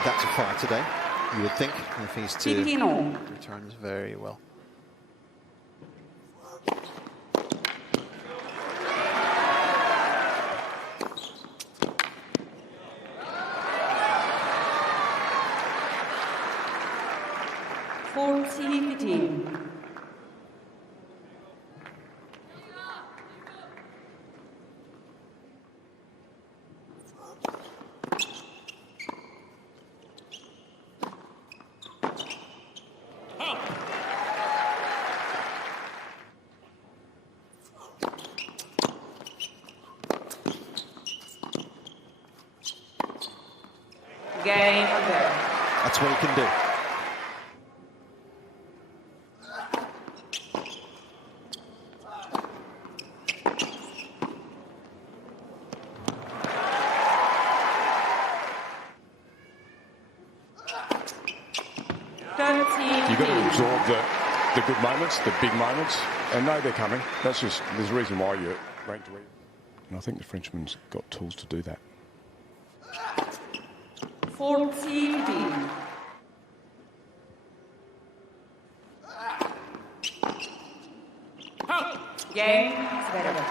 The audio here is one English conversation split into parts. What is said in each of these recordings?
need that to fire today, you would think, if he's to returns very well. That's what he can do. You've got to absorb the good moments, the big moments, and know they're coming. That's just, there's a reason why you're ranked to win. And I think the Frenchman's got tools to do that. 40. Game, Zverev.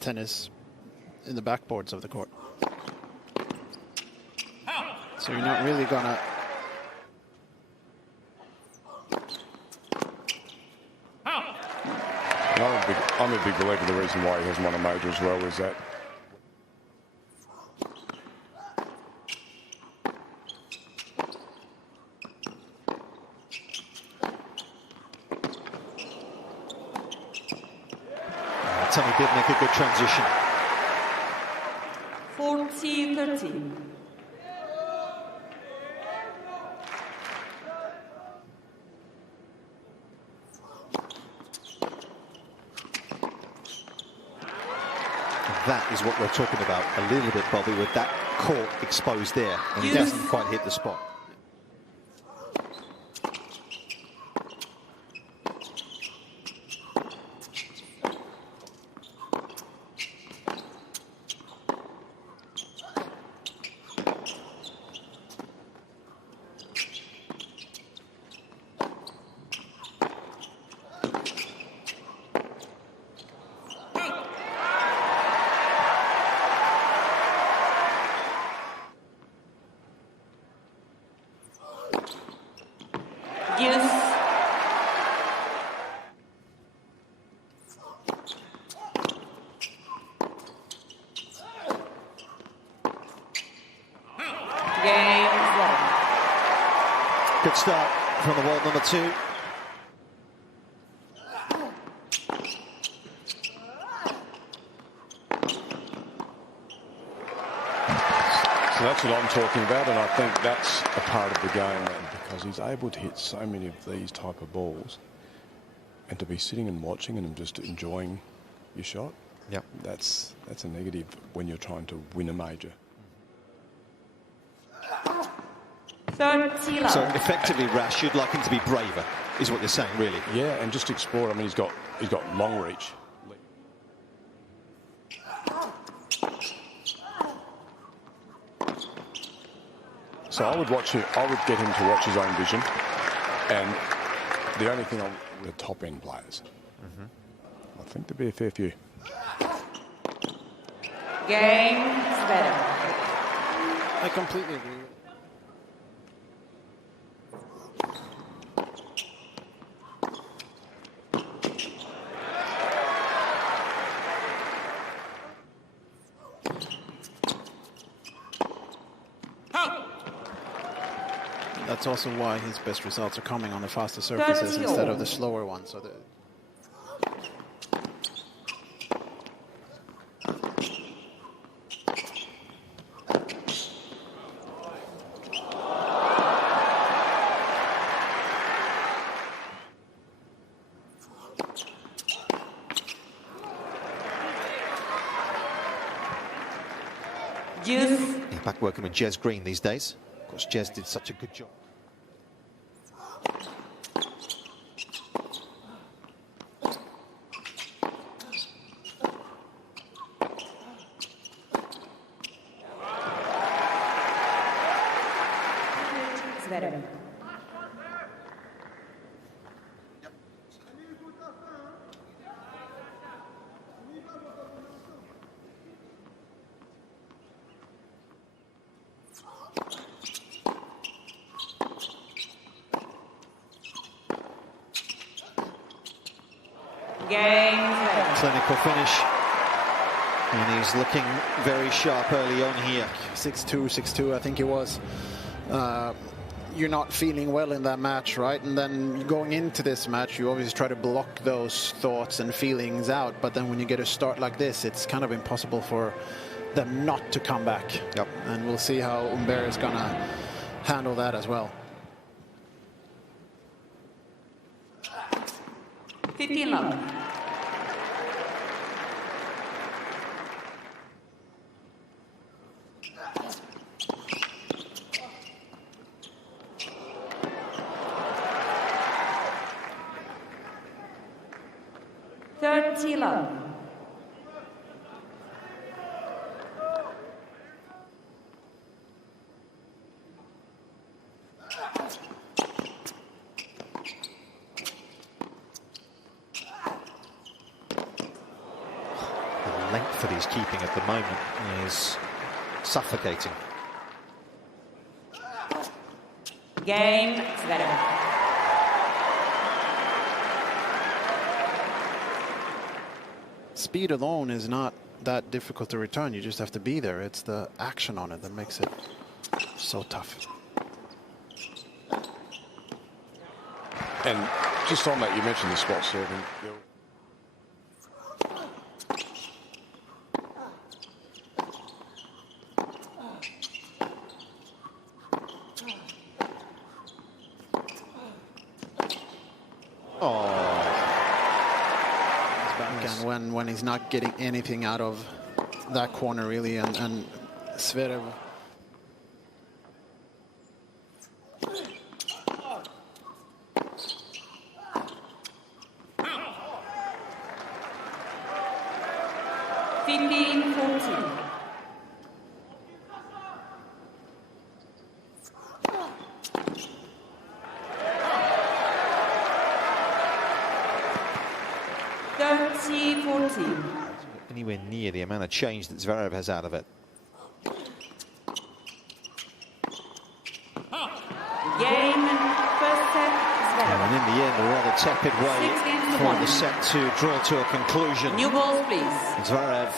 Tennis in the backboards of the court. So you're not really gonna I'm a big believer the reason why he hasn't won a major as well is that Tommy did make a good transition. 40-13. That is what we're talking about a little bit, Bobby, with that court exposed there. And he doesn't quite hit the spot. Good start from the wall number 2. So that's what I'm talking about, and I think that's a part of the game because he's able to hit so many of these type of balls and to be sitting and watching and just enjoying your shot. Yep. That's a negative when you're trying to win a major. So effectively, Rash, you'd like him to be braver, is what you're saying, really. Yeah, and just explore. I mean, he's got long reach. So I would get him to watch his own vision, and the only thing on the top end players, I think there'd be a fair few. Game, Zverev. I completely agree. That's also why his best results are coming on the faster surfaces instead of the slower ones. So Back working with Jez Green these days. Of course, Jez did such a good job. Zverev. Clinical finish, and he's looking very sharp early on here. 6-2, 6-2, I think it was. You're not feeling well in that match, right? And then going into this match, you always try to block those thoughts and feelings out. But then when you get a start like this, it's kind of impossible for them not to come back. Yep. And we'll see how Humbert is going to handle that as well. 15-love. The length that he's keeping at the moment is suffocating. Game, Zverev. Speed alone is not that difficult to return. You just have to be there. It's the action on it that makes it so tough. And just on that, you mentioned the spot serving. And when he's not getting anything out of that corner really, and Zverev. Anywhere near the amount of change that Zverev has out of it. Game, first set, Zverev. And in the end, a rather tepid way for the set to draw to a conclusion. New balls, please. Zverev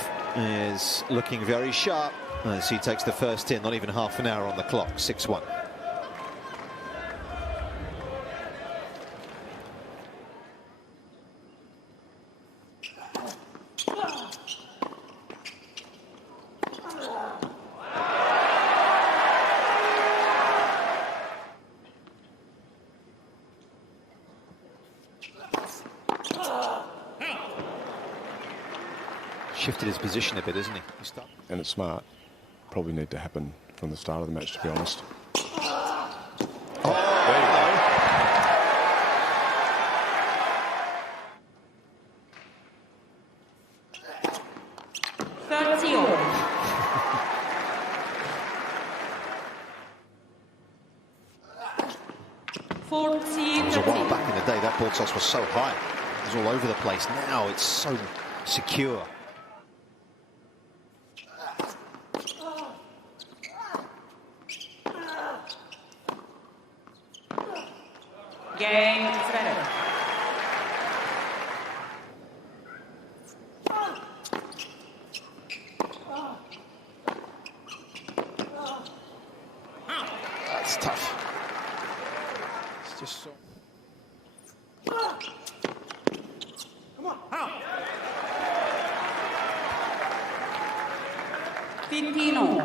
is looking very sharp as he takes the first in, not even half an hour on the clock, 6-1. Shifted his position a bit, isn't he? And it's smart. Probably need to happen from the start of the match, to be honest. Oh, there you go. It was a while back in the day that ball toss was so high. It was all over the place. Now it's so secure. Game, Zverev. That's tough. It's just so. Come on. 15-all.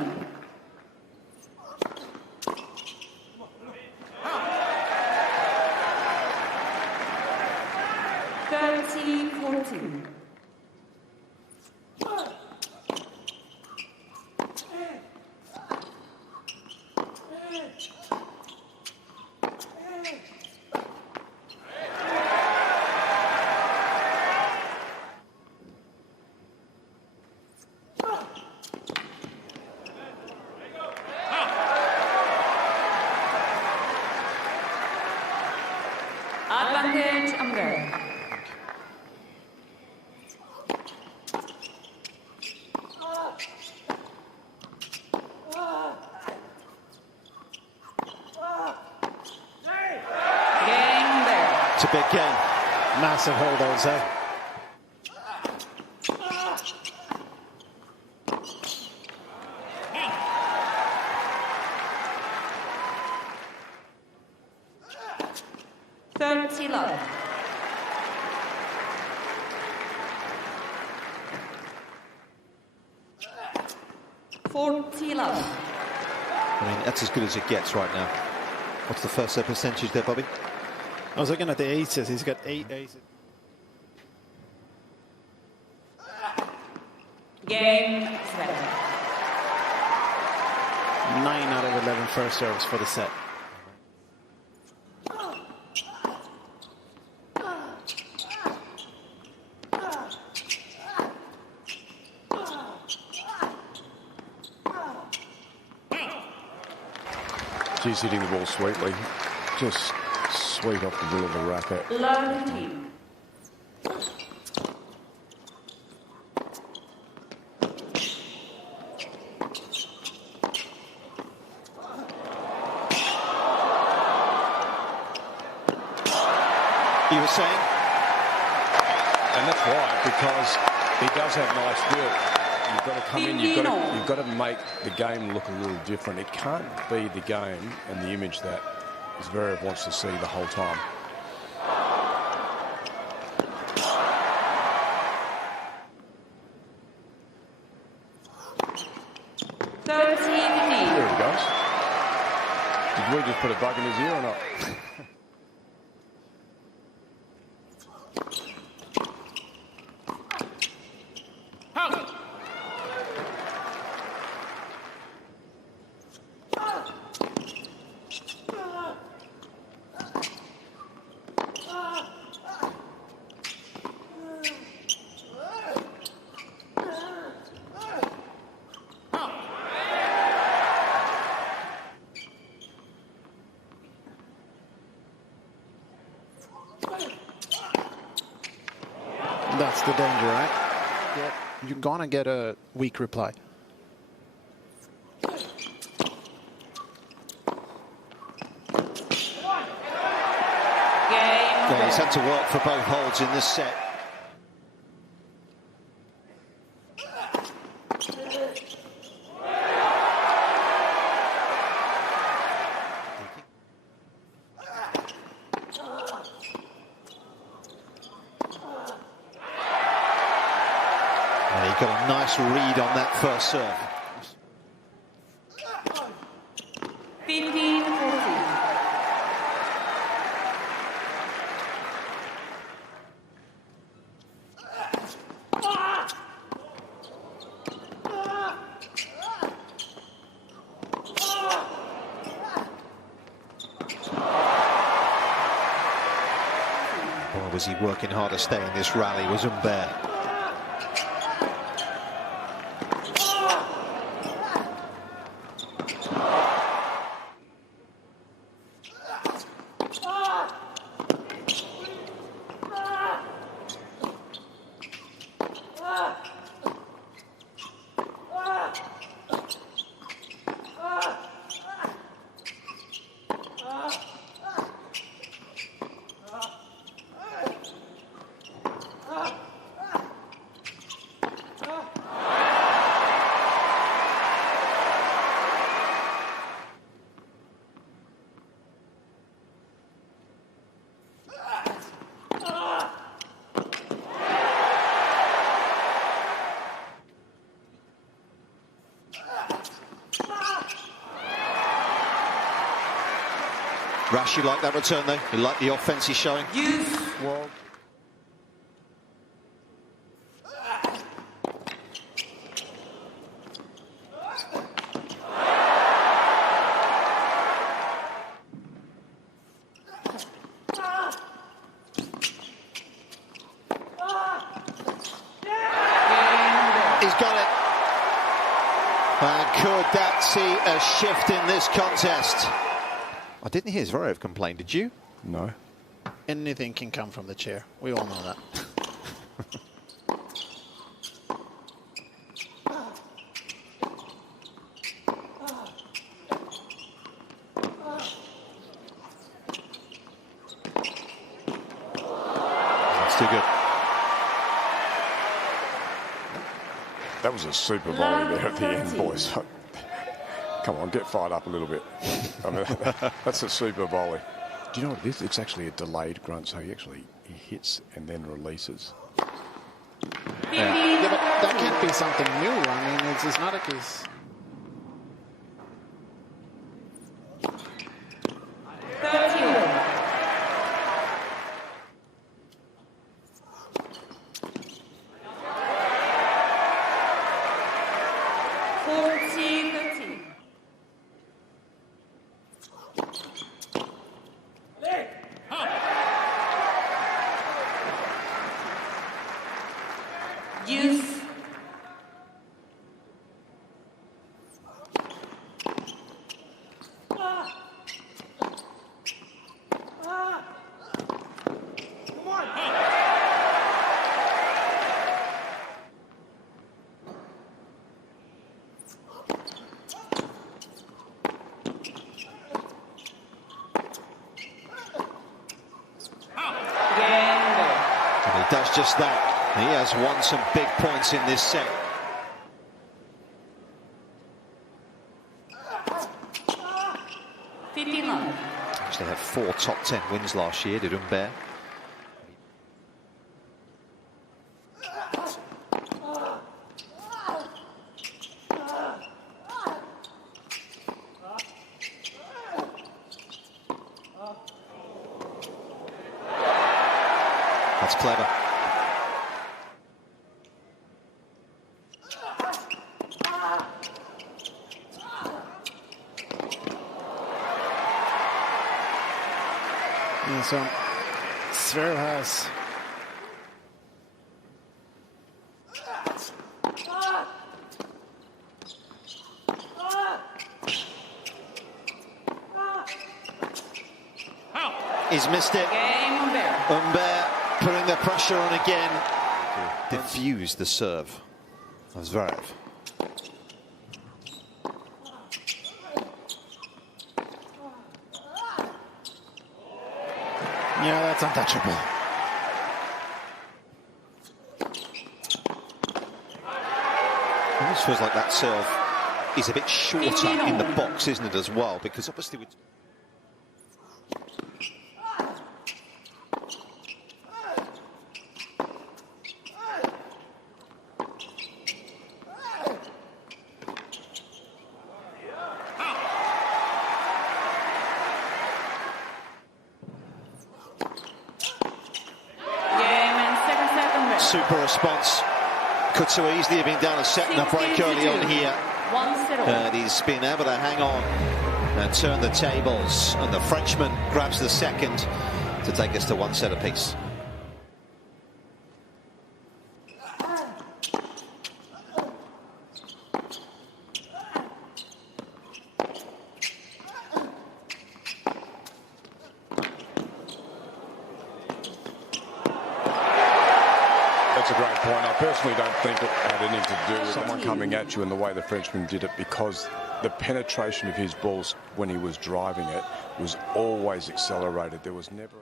It's a big game. Massive hole, those, eh? love. 40 love. I mean, that's as good as it gets right now. What's the first set percentage there, Bobby? I was looking at the aces. He's got 8 aces. Game, Zverev. 9 out of 11 first serves for the set. She's hitting the ball sweetly. Just sweet off the middle of the racket. Love team. You were saying? And that's right, because he does have nice build. You've got to come in, you've got to make the game look a little different. It can't be the game and the image that Zverev wants to see the whole time. There he goes. Did we just put a bug in his ear or not? That's the danger, right? You're gonna get a weak reply. Yeah, he's had to work for both holds in this set. He got a nice read on that first serve. 15-14. Boy, was he working hard to stay in this rally, was Humbert. Rash, you like that return though? You like the offense he's showing? Well, he's got it. And could that see a shift in this contest? I didn't hear Zverev complain, did you? No. anything can come from the chair. We all know that. good. That was a super volley there at the end, boys. Come on, get fired up a little bit. I mean, that's a super volley. Do you know what it is? It's actually a delayed grunt, so he hits and then releases. Yeah, but that can't be something new. I mean, it's not like he's... 40-13. Use. And he does just that. He has won some big points in this set. Actually had 4 top 10 wins last year, did Humbert. That's clever. Yeah, so Zverev has He's missed it. Humbert putting the pressure on again. Diffuse the serve of Zverev. Yeah, that's untouchable. Almost feels like that serve is a bit shorter in the box, isn't it, as well? Because obviously with... Super response. Could so easily have been down a set and a break early on here. And he's been able to hang on and turn the tables. And the Frenchman grabs the second to take us to 1 set apiece. That's a great point. I personally don't think it had anything to do with someone coming at you and the way the Frenchman did it, because the penetration of his balls when he was driving it was always accelerated. There was never...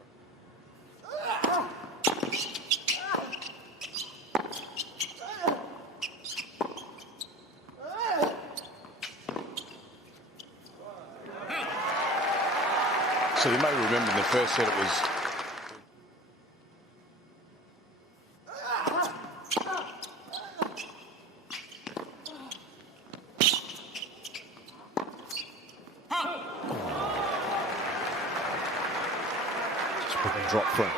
So you may remember in the first set it was... Drop from.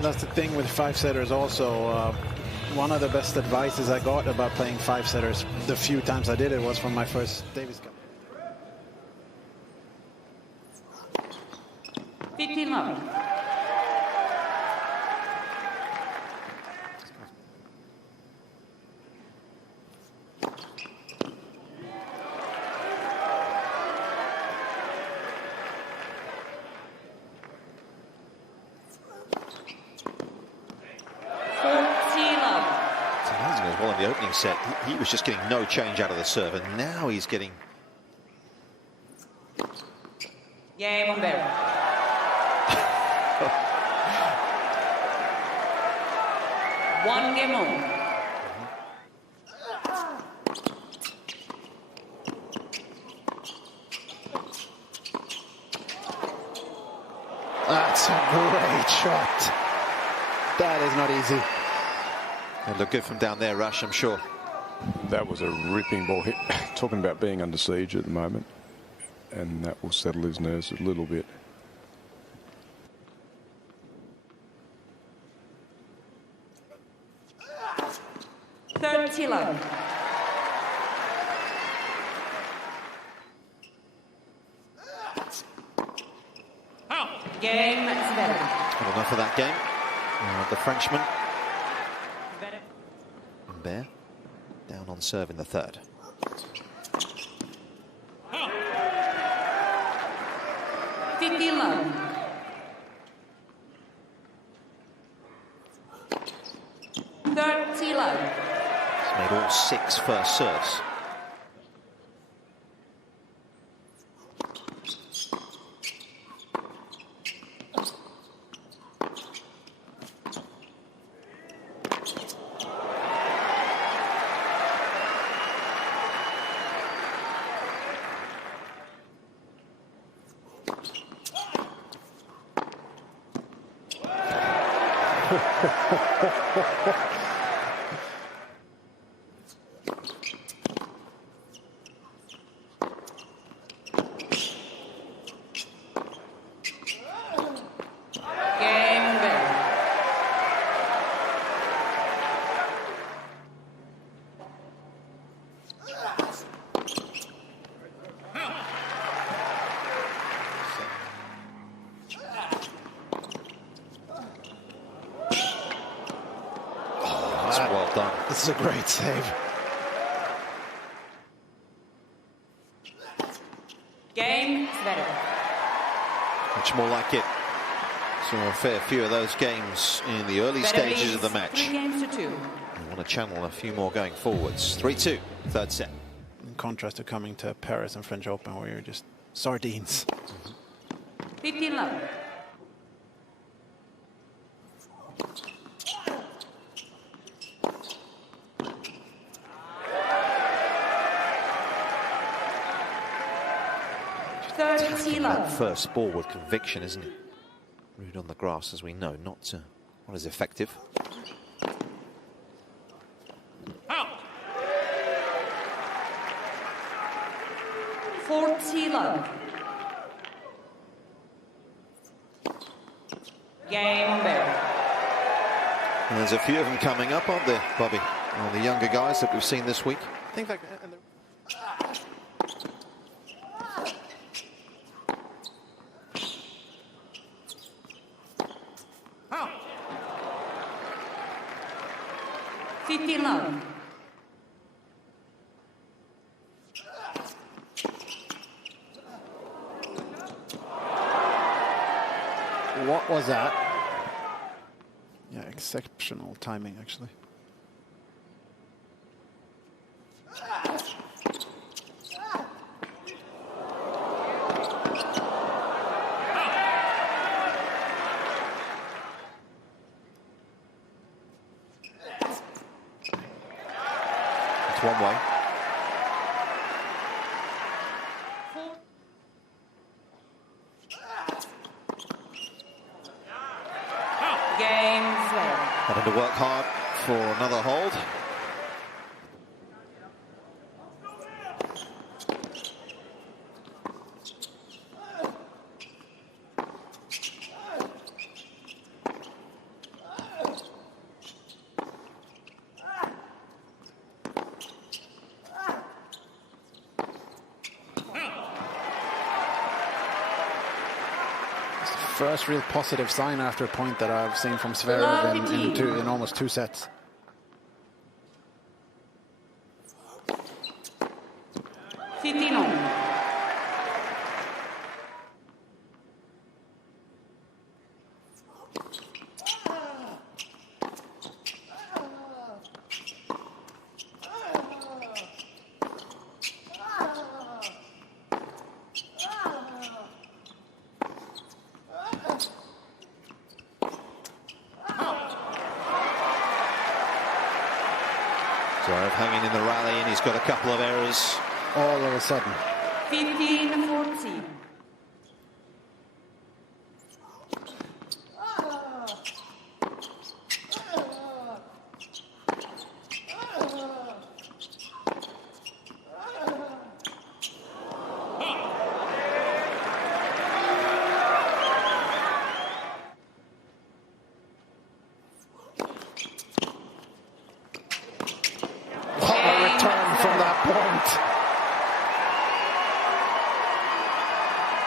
That's the thing with 5-setters also. One of the best advices I got about playing 5-setters, the few times I did it, was from my first Davis Cup. 15-11. well in the opening set. He was just getting no change out of the serve, and now he's getting... Game on there. One game on. That's a great shot. That is not easy. It looked good from down there, Rush, I'm sure. That was a ripping ball hit. Talking about being under siege at the moment, and that will settle his nerves a little bit. Third Tilo. Game Zverev. Well, enough of that game. The Frenchman. Humbert down on serve in the third. Tilo. Third Tilo. He's made all 6 first serves. Well done. This is a great save. Game Zverev. Much more like it. Saw a fair few of those games in the early stages of the match. 3 games to 2. We want to channel a few more going forwards. 3-2, third set. In contrast to coming to Paris and French Open, where you're just sardines. 15 love. That first ball with conviction, isn't it? Rude on the grass, as we know, not as effective. Out. 40 love. Game on there. And there's a few of them coming up, aren't there, Bobby? All the younger guys that we've seen this week. I think that... What was that? Yeah, exceptional timing, actually. It's one way. Having to work hard for another hold. First real positive sign after a point that I've seen from Zverev in almost 2 sets. Zverev hanging in the rally, and he's got a couple of errors. All of a sudden. 15-14.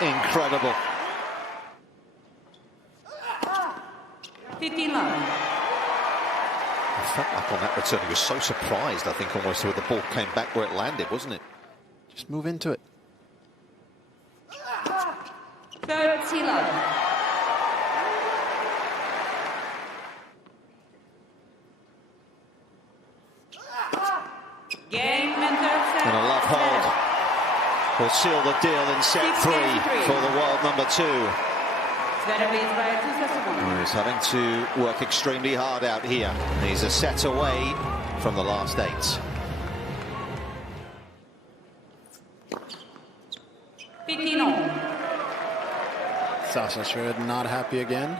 Incredible. 15 love. I felt like on that return he was so surprised, I think, almost where the ball came back where it landed, wasn't it? Just move into it. 30 love. Game and third set. And a love hold will seal the deal in set 3 for the world number 2. Zverev leads by 2 sets to 1. He's having to work extremely hard out here. He's a set away from the last 8. Sasha Zverev not happy again.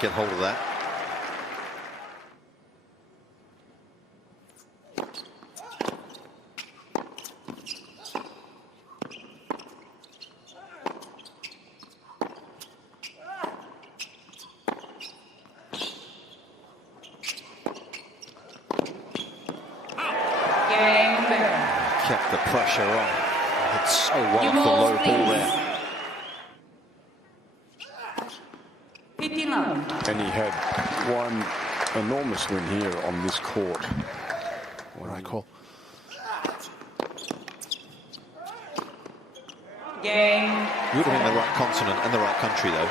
Get hold of that. Kept the pressure on. It's so well for low ball there. And he had one enormous win here on this court. Right call. Game. You would have been the right continent and the right country, though.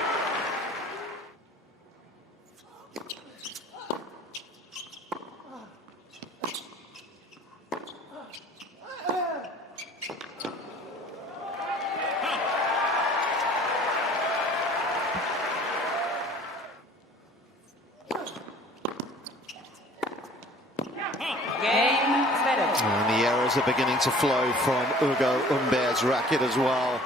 And the errors are beginning to flow from Ugo Humbert's racket as well.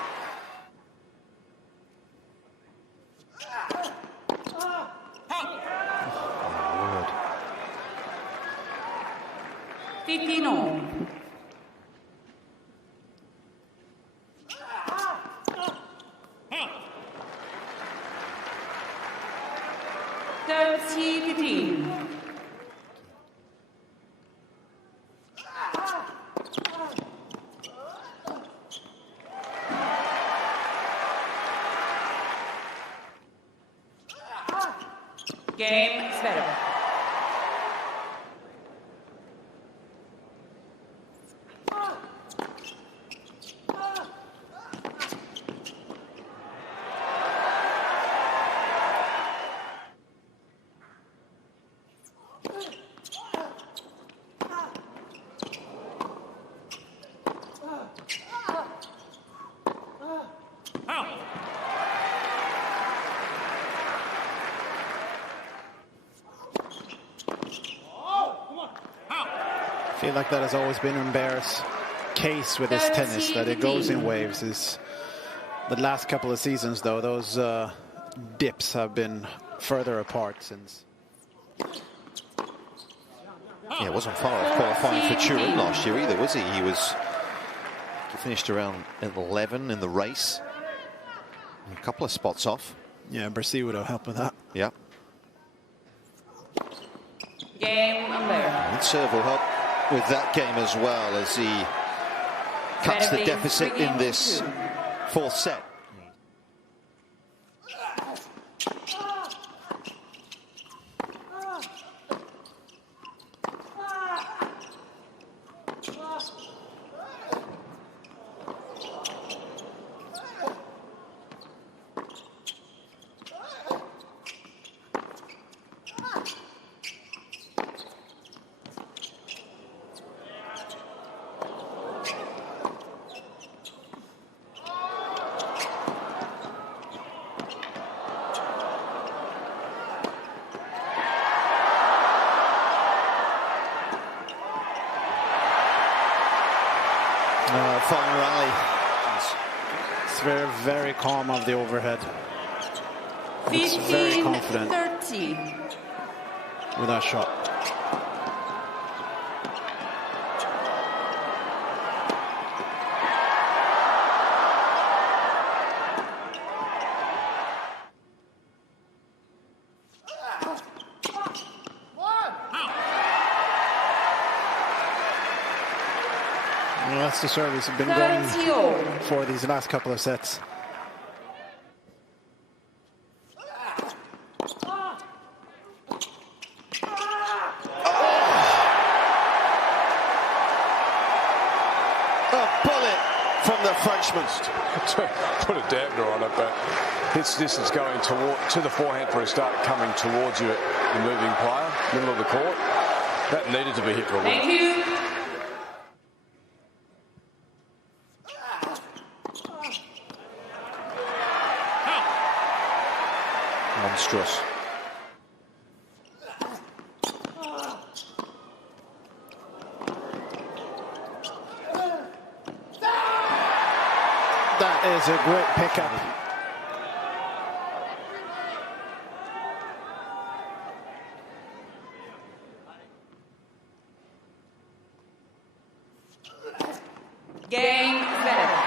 Oh, 15-all. Game, Zverev. I feel like that has always been Humbert's case with his tennis, that it goes in waves. The last couple of seasons, though, those dips have been further apart since. Yeah, it wasn't far off qualifying for Turin last year either, was he? He finished around 11 in the race. A couple of spots off. Yeah, Bercy would have helped with that. Yeah. Game, Humbert. And serve will help with that game as well, as he cuts the deficit in this 4th set. fine rally. It's very calm of the overhead. It's very confident 30. with that shot. Well, that's the service he's been going for these last couple of sets. A bullet from the Frenchman. To put a dampener on it, but this is going to the forehand for a start, coming towards you, the moving player, middle of the court. That needed to be hit for a win. Thank you. Monstrous. That is a great pickup. Game Zverev.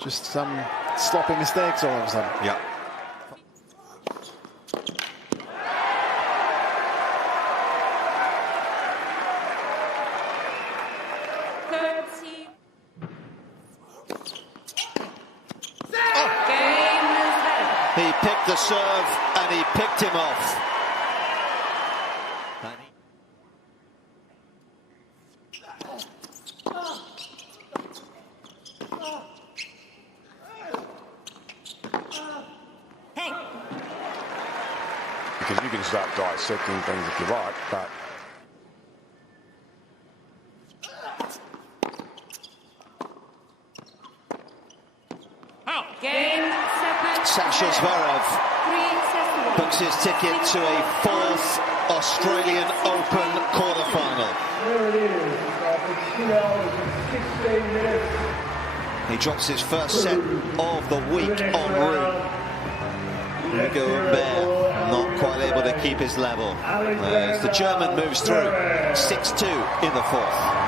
Just some sloppy mistakes all of a sudden. Yeah. He picked the serve and he picked him off. Because you can start dissecting things if you like, but Sasha Zverev books his ticket to a fourth Australian Open quarterfinal. There it is, after 2 hours and 16 minutes. He drops his first set of the week en route. Ugo Humbert not quite able to keep his level. As the German moves through 6-2 in the fourth.